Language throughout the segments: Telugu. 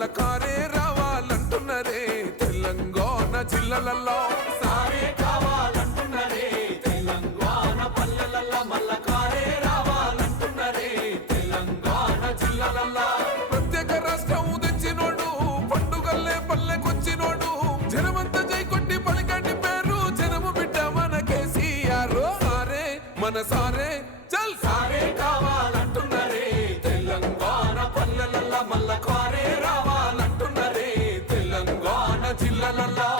మల్ల కారే రావాలంటున్నరే. తెలంగాణ జిల్లాలలో సారే కావాలంటున్నరే. తెలంగాణ పల్లెలల్ల మల్ల కారే రావాలంటున్నరే. తెలంగాణ జిల్లాలల్లా ప్రత్యేక రాష్ట్రం తెచ్చినోడు పండుగల్లే పల్లెకొచ్చినోడు. జనమంతా జై కొట్టి పలికండి పేరు జనము బిడ్డ మన కేసీఆర్. సారే మన సారే తెలంగాణ జిల్లాలల్లా ఏండ్ల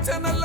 eternal